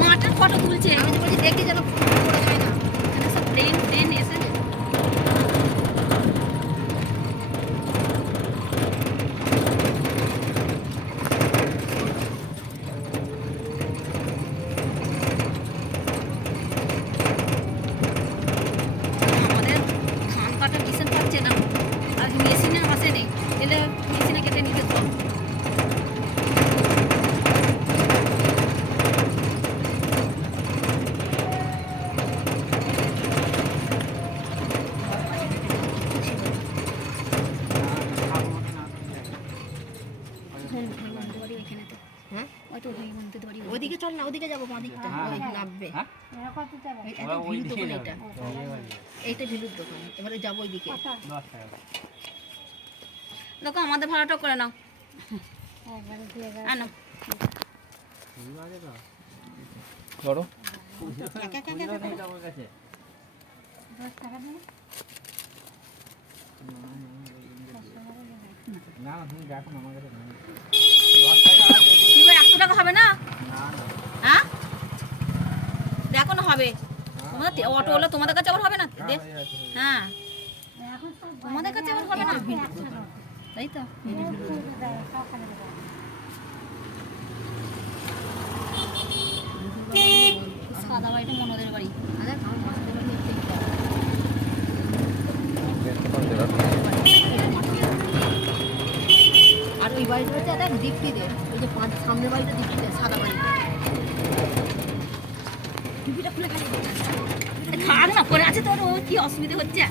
মাঠের ফটো তুলছে, আমি তো বলছি দেখি যেন পড়ে যায় না, সব ট্রেন ট্রেন এসে আমাদের ধান কাটা মেশিন পাচ্ছে না, আর মেশিনে আসে নেই, এলে মেশিনে কেটে নিতে তো ওইদিকে চল না, ওদিকে যাবো, দিকটা নামবে, এইটা ভিলুর দোকান, এবারে যাবো ওইদিকে। দেখো আমাদের ভাড়াটা করে নাও, আনো করো না তুমি দেখো আমার কাছে কি করে 100 টাকা হবে না? হ্যাঁ দেখো না হবে, তোমাদের অটো হলে তোমাদের কাছে আবার হবে না? হ্যাঁ তোমাদের কাছে আবার হবে না, তাই তো। সাদা বাড়িটা মনোদের বাড়ি, আর ওই বাড়িটা হচ্ছে একটা দীপ্তিদের, ওই যে সামনের বাড়িটা দীপ্তিদের, সাদা বাড়িটা। টিভিটা খুলে খালি থাক না, পরে আছে তোর, ও কি অসুবিধা হচ্ছে।